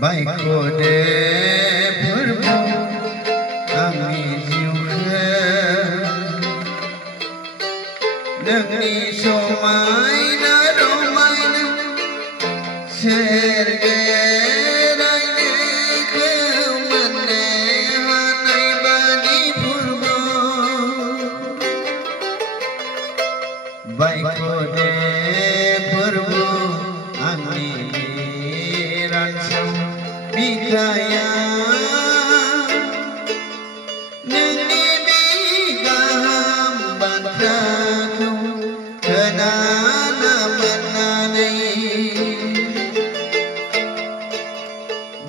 baik kode berbu kami juga demi somai na romai na serge baik kode berbu ami ransam bikaya neni bigam bantaku kenana menanai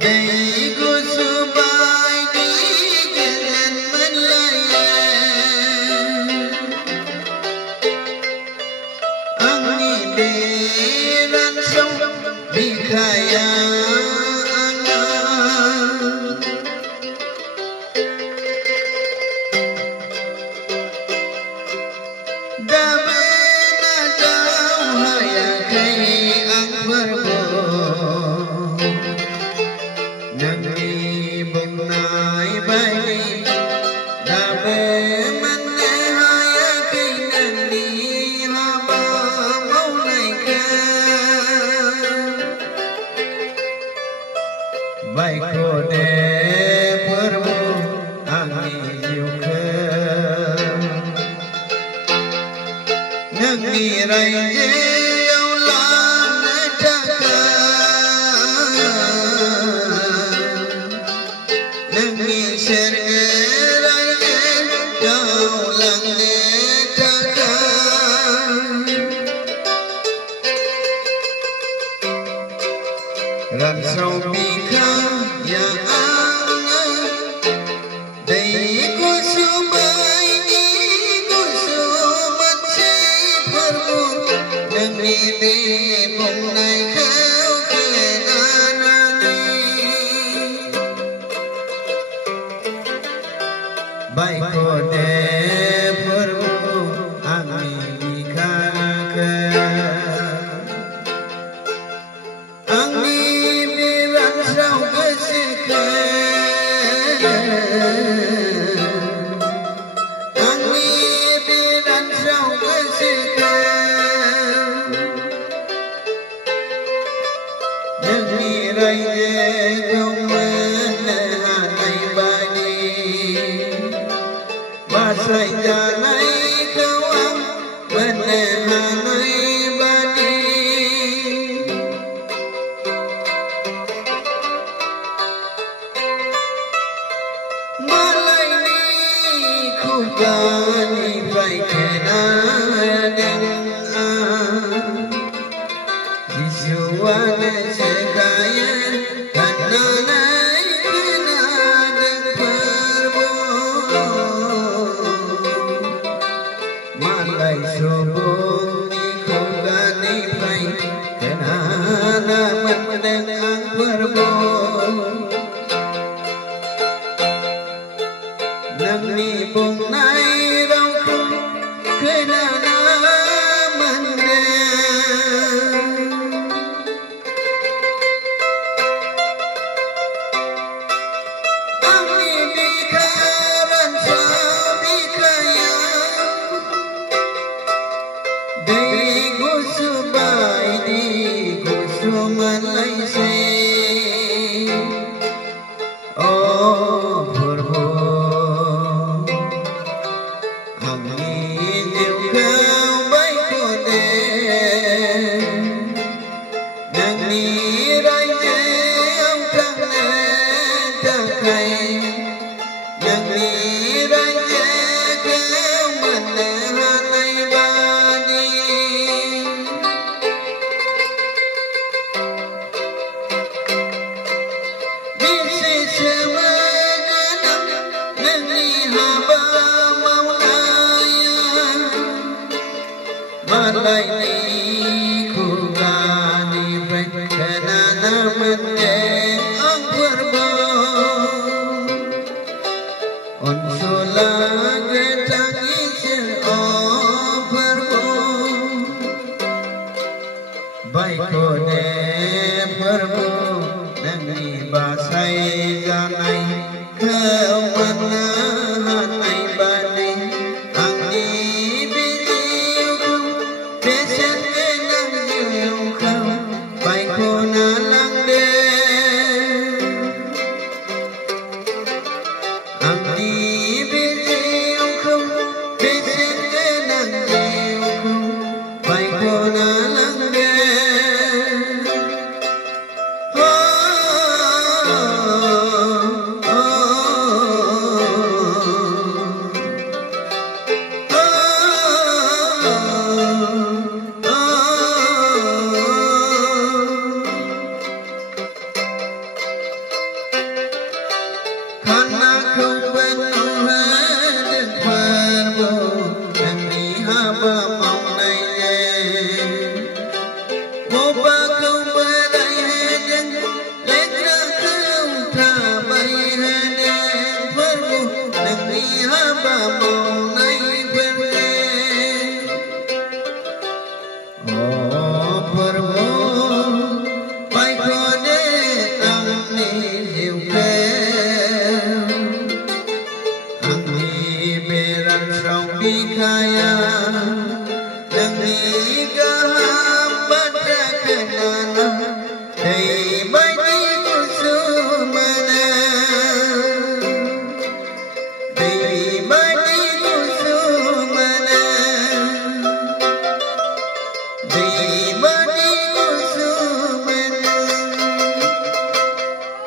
deiku subai di jalan melaya angni deran song bikaya baik kode berbu angin juga ngirai ulang jaga ngi sergerai ulang jaga ransau bika ya Allah deiku subai ni kusuman si perbu demi debong naik kau kenanani baik kode perbu ami kakak ami biransau kesekian ami biransau kesekian demi raya kau menahanai bani basai janai kau menahanai bani gani baik kenadeng visual sekaya karena kenadeng perbu malai sobong niku gani baik kenana mendeng perbu nami bung nai rau ku kenana mendeng ami bikaran sabikaya deiku subai di kusuman laise oh perbu malai ku gani baik kenana mendeng perbu on sulang tangis oh perbu baik kode perbu nangis Kaya